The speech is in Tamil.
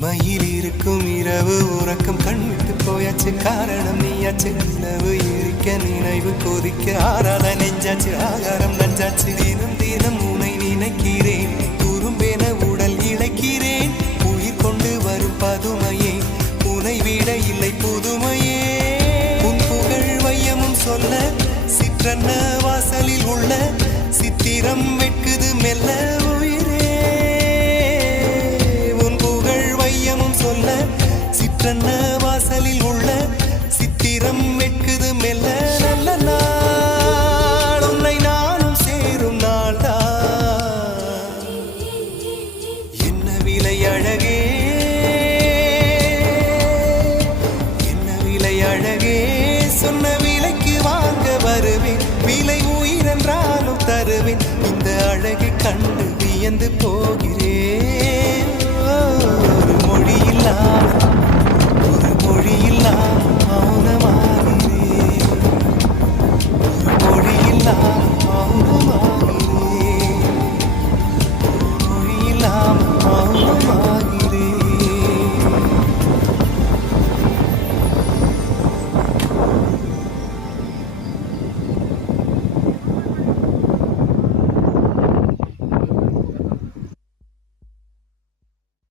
இமையில் இருக்கும் இரவு உறக்கம் கண்விட்டு போயாச்சு காரணம் நீயாச்சு நிலவு இருக்க நினைவு கொதிக்க ஆறாத நெஞ்சாச்சு ஆகாரம் நஞ்சாச்சு தினம் தினம் உனை நினைக்கிறேன் குறும்பென உடல் இழைக்கிறேன் உயிர் கொண்டு வரும் பதுமையே உனை விட இல்லை புதுமையே உன் புகழ் வையமும் சொல்ல சிற்றன்ன வாசலில் உள்ள சித்திரம் வெட்குது மெல்ல உயிரே உன் புகழ் வையமும் சொல்ல சிற்றன்ன வாசலில் உள்ள சித்திரம் வெட்குது மெல்ல நல்ல நாள் உன்னை நானும் சேரும் நாள்தான் என்ன விலை அழகே என்ன விலை அழகே சொன்ன விலைக்கு வாங்க வருவேன் விலை உயிரென்றாலும் தருவேன் இந்த அழகை கண்டு வியந்து போகிறேன்